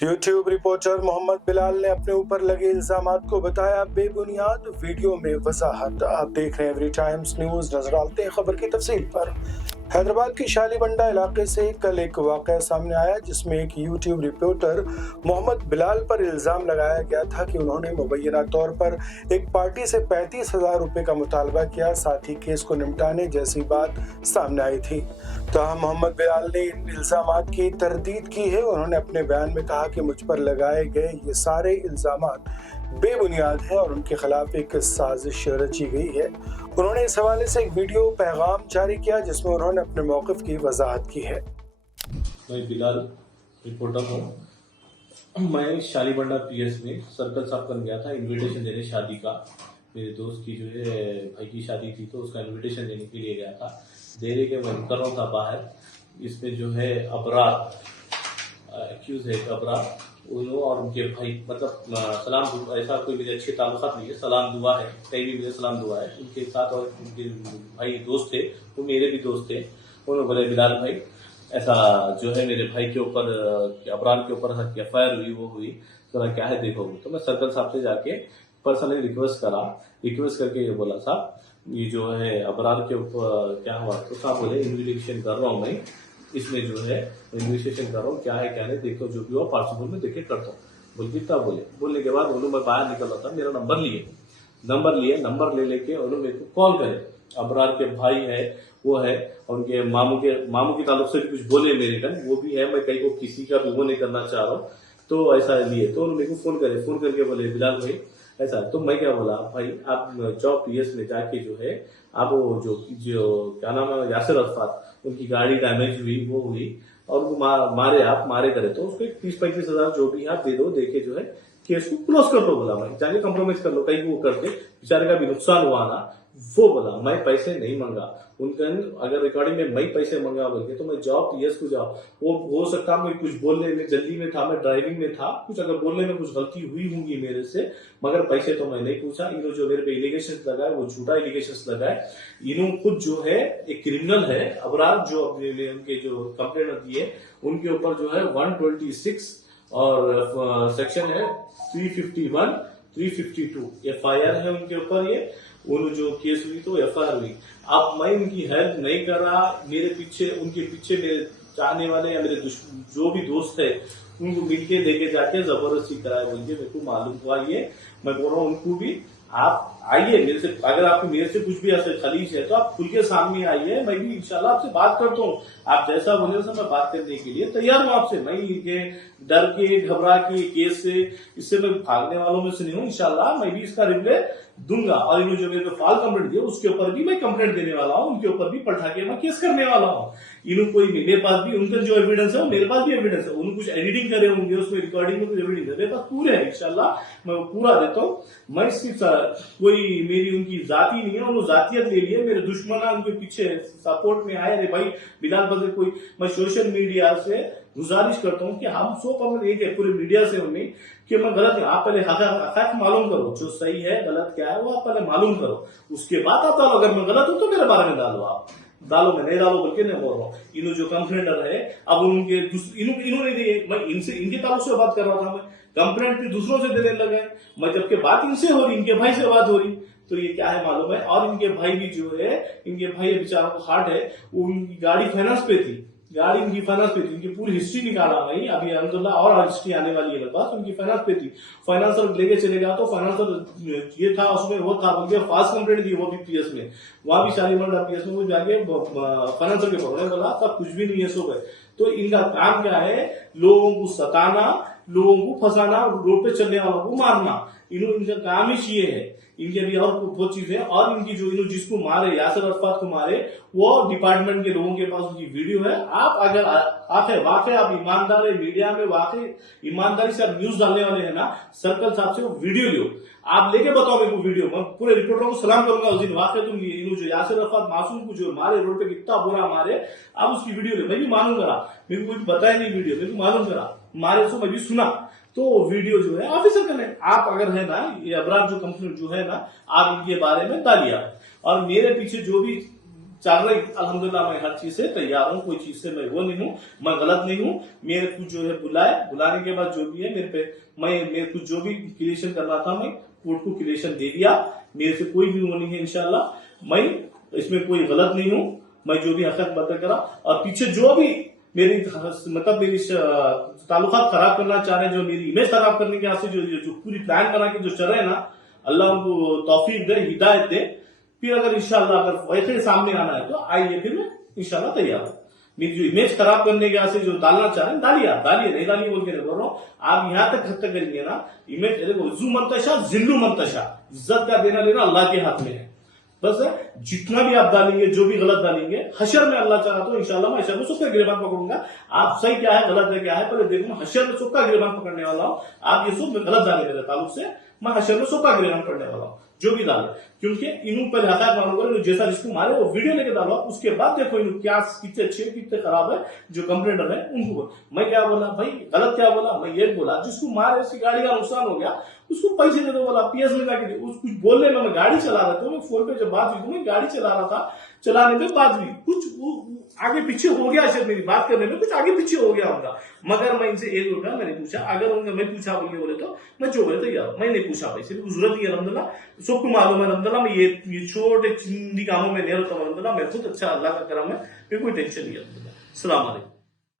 YouTube reporter Mohammad Bilal ने अपने ऊपर लगे इल्जामात को बताया बेबुनियाद। वीडियो में वजाहत। आप देख रहे हैं एवरी टाइम्स न्यूज। नजर डालते हैं खबर की तफसील पर। हैदराबाद के शालीबंडा इलाके से कल एक वाकया सामने आया जिसमें एक यूट्यूब रिपोर्टर मोहम्मद बिलाल पर इल्जाम लगाया गया था कि उन्होंने मुबैना तौर पर एक पार्टी से 35,000 रुपए का मुतालबा किया, साथ ही केस को निपटाने जैसी बात सामने आई थी। ताहम मोहम्मद बिलाल ने इन इल्जामात की तरदीद की है। उन्होंने अपने बयान में कहा कि मुझ पर लगाए गए ये सारे इल्जामात बेबुनियाद है और उनके खिलाफ एक साजिश रची गई है। उन्होंने इस हवाले से एक वीडियो पैगाम जारी किया जिसमें उन्होंने अपने मौक़िफ़ की वजाहत की है। मैं बिलाल रिपोर्टर हूँ। मैं शालीबंडा पीएस में सर्कल साफ करने गया था इनविटेशन देने शादी का। मेरे दोस्त की जो है भाई की शादी थी तो उसका इनविटेशन देने के लिए गया था। देर के मैं उतर रहा था बाहर। इसमें जो है अबरार एक्यूज है, अबरार उन्होंने और उनके भाई मतलब सलाम ऐसा कोई मेरे अच्छे ताल्लुकात नहीं है, सलाम दुआ है, कहीं भी मेरे सलाम दुआ है उनके साथ। और उनके भाई दोस्त थे, वो मेरे भी दोस्त थे। उन्होंने बोले बिलाल भाई ऐसा जो है मेरे भाई के ऊपर अबरार के ऊपर एफआईआर हुई, वो हुई जरा क्या है देखो। तो मैं सर्कल साहब से जाके पर्सनली रिक्वेस्ट करके ये बोला साहब ये जो है अबरार के ऊपर क्या हुआ। तो साहब बोले इन्वेस्टिगेशन कर रहा हूँ मैं, इसमें जो है इन्वेस्टिगेशन कर रहा हूँ, क्या है क्या नहीं देखो, जो भी हो पॉसिबल में देखे करता हूँ बोल कितना बोलने के बाद उन्होंने मैं बाहर निकल रहा था, मेरा नंबर ले लेके उन्होंने मेरे को कॉल करे। अबरार के भाई है वो है, उनके मामू के ताल्लुक से भी कुछ बोले मेरे का, वो भी है। मैं कहीं को किसी का भी वो नहीं करना चाह रहा हूँ, तो ऐसा लिए तो उन्होंने मेरे को फोन करके बोले बिलाल भाई ऐसा। तो मैं क्या बोला भाई आप जॉब पीएस में जाके जो है आप वो जो क्या नाम है यासिर अरफात, उनकी गाड़ी डैमेज हुई वो हुई और वो मारे करे तो उसको 30-35 हजार जो भी आप दे दो, देके जो है केस को क्लोज कर लो। बोला मैं जाके कंप्रोमाइज कर लो, कहीं वो करके बेचारे का भी नुकसान हुआ ना। वो बोला मैं पैसे नहीं मांगा उनका, अगर रिकॉर्डिंग में मैं पैसे मांगा बोल के तो मैं जाओ पीएस को जाओ। वो हो सकता मैं कुछ बोलने में जल्दी में था, मैं ड्राइविंग में था, कुछ अगर बोलने में कुछ गलती हुई होंगी मेरे से, मगर पैसे तो मैं नहीं पूछा। इन्होंने जो मेरे पे एलिगेशन लगाए वो झूठा एलिगेशन लगाए। इन्होंने खुद जो है एक क्रिमिनल है अबरार, जो उनके जो कंप्लेंट दी है उनके ऊपर जो है 126 और सेक्शन है 351 352 एफआईआर है उनके ऊपर। ये उन जो केस हुई तो एफआईआर हुई। अब मैं उनकी हेल्प नहीं कर रहा, उनके पीछे मेरे चाहने वाले या मेरे जो भी दोस्त है उनको मिलके लेके जाके जबरदस्ती कराए बोल के मेरे को मालूम हुआ। ये मैं बोल रहा हूँ उनको भी आप आइए मेरे से, अगर आपको मेरे से कुछ भी ऐसे खलीज है तो आप खुल के सामने आइए, मैं भी इंशाल्लाह आपसे बात करता हूँ। आप जैसा बोले वैसा मैं बात करने के लिए तैयार हूँ आपसे। मैं ये डर के घबरा के केस से इससे मैं भागने वालों में से नहीं हूँ। इंशाल्लाह मैं भी इसका रिप्लाई दूंगा और इन्होंने जो मेरे को फाल कंप्लेंट दिया उसके ऊपर भी मैं कंप्लेंट देने वाला हूँ, उनके ऊपर भी पलटा के मैं केस करने वाला हूँ। इन्होंने कोई मेरे पास भी उनका जो एविडेंस है मेरे पास भी एविडेंस है। उन्होंने कुछ एडिटिंग करे होंगे उसमें, रिकॉर्डिंग में कुछ एविडेंस है मेरे पास पूरे है। इंशाल्लाह मैं वो पूरा देता हूँ। मैं सिर्फ कोई मेरी उनकी जाति नहीं है, उन्होंने जातियत ले ली है। मेरे दुश्मन उनके पीछे सपोर्ट में आए। अरे भाई बिलाल बदर कोई, मैं सोशल मीडिया से गुजारिश करता हूँ कि हम 100% एक है पूरे मीडिया से उन्हें कि मैं गलत है, आप पहले हक मालूम करो, जो सही है गलत क्या है वो आप पहले मालूम करो, उसके बाद आप डालो। अगर मैं गलत हूं तो मेरे बारे में डालो, आप डालो, मैं नहीं डालो बल्कि नहीं बोल रहा हूँ। इन्होंने जो कंप्लेंटर है अब उनके इन्होंने दिए, मैं इनके ताल्लुक से बात कर रहा था, मैं कंप्लेंट भी दूसरों से देने लगे। मैं जबकि बात इनसे हो रही, इनके भाई से बात हो रही, तो ये क्या है मालूम है। और इनके भाई भी जो है, इनके भाई बेचारों को हार्ट है, उनकी गाड़ी फाइनेंस पे थी, गाड़ी उनकी फाइनेंस पे थी। उनकी पूरी हिस्ट्री निकाला मैं अभी अल्हम्दुलिल्लाह, और हिस्ट्री आने वाली है मेरे पास। उनकी फाइनेंस पे थी, फाइनेंसर लेके चले गया तो फाइनेंसर ये था उसमें वो था बोल के फास्ट कंप्लेंट दी, वो भी पीएस में, वहां भी शालीमार पीएस में वो जाके फाइनेंसर के पकड़े, बोला तब कुछ भी नहीं है सो गए। तो इनका काम क्या है, लोगों को सताना, लोगों को फंसाना, रोड पे चलने वालों को मारना, इनका काम ही ये है। इनके भी और बहुत चीजें, और इनकी जो जिसको मारे यासिर अरफात को मारे वो डिपार्टमेंट के लोगों के पास उनकी वीडियो है। आप अगर वाकई आप ईमानदार है, मीडिया में वाकई ईमानदारी से आप न्यूज डालने वाले हैं ना, सर्कल साहब से वो वीडियो लो, आप लेके बताओ मेरे को वीडियो। मैं पूरे रिपोर्टरों को सलाम करूंगा उस दिन। वाकई तुम जो यासिर अरफात मासूम को जो मारे रोड पे, कितना बुरा मारे, आप उसकी वीडियो ले। मैं भी मालूम करा, मेरे को कुछ बताया नहीं वीडियो, मेरे को मालूम करा मारे उसको, मैं भी सुना। तो वीडियो जो है ऑफिसर का है, आप अगर है ना ये अबरार जो कंपनी जो है ना, आप इनके बारे में डालिए। और मेरे पीछे जो भी चल रही अल्हम्दुलिल्लाह। मैं हर चीज से तैयार हूँ, कोई चीज से मैं वो नहीं हूँ, मैं गलत नहीं हूँ। मेरे को जो है बुलाने के बाद जो भी है मेरे को जो भी क्लियरेशन करना था मैं कोर्ट को क्लियरेशन दे दिया। मेरे से कोई भी वो नहीं है इंशाल्लाह। मैं इसमें कोई गलत नहीं हूँ। मैं जो भी हक बता करा और पीछे जो भी मेरी ताल्लुकात खराब करना चाह रहे हैं, जो मेरी इमेज खराब करने के वास्ते जो पूरी प्लान बना के जो चल रहे हैं ना, अल्लाह उनको तौफीक दे, हिदायत दे। फिर अगर इंशाल्लाह अगर वैसे सामने आना है तो आइए, फिर मैं इंशाल्लाह तैयार हूँ। मेरी जो इमेज खराब करने के वास्ते जो डालना चाह रहे हैं डालिए नहीं डालिए बोल के नहीं बोल रहा हूँ। आप यहाँ तक खत्म करेंगे ना इमेज, देखो जू मंतशा जिल्लू मंतशा, इज्जत का देना लेना अल्लाह के हाथ में है। बस जितना भी आप डालेंगे, जो भी गलत डालेंगे, हशर में अल्लाह चाहा तो इंशाल्लाह मैं हशर में सबका गिरबान पकड़ूंगा। आप सही क्या है गलत है क्या है पहले देखो, मैं हशर में सबका गिरबान पकड़ने वाला हूँ। आप ये सब गलत डाले मेरे ताल्लुक से, मैं हशर में सबका गिरबान पकड़ने वाला हूँ जो भी डाले। क्योंकि इन्हों पर हकायत मालूम करो, जैसा जिसको मारे वो वीडियो लेके डालो, उसके बाद देखो इन्हों क्या कितने अच्छे कितने खराब है। जो कंप्लेंटर है उनको मैं क्या बोला भाई, गलत क्या बोला, मैं ये बोला जिसको मारे उसकी गाड़ी का नुकसान हो गया उसको पैसे दे दो, बोला पीएस में जाके कुछ बोलने में मैं गाड़ी चला रहा था, मैं फोन पे जब बात हुई तो मैं गाड़ी चला रहा था, चलाने में बात हुई कुछ आगे पीछे हो गया, शायद मेरी बात करने में कुछ आगे पीछे हो गया होगा। मगर मैं इनसे एक रुपया मैंने पूछा, अगर उनका मैं पूछा बोले तो मैं जो बोले तो यार मैं नहीं पूछा भाई, सिर्फ जरूरत ही है अलहमदुलिल्लाह, सबको मालूम है अलहमदुलिल्लाह। मैं ये छोटे चिंदी कामों में नहीं रहता अलहमदुलिल्लाह, मैं खुद अच्छा अल्लाह का करम है, फिर कोई टेंशन नहीं है अलहमदुलिल्लाह। अस्सलाम वालेकुम।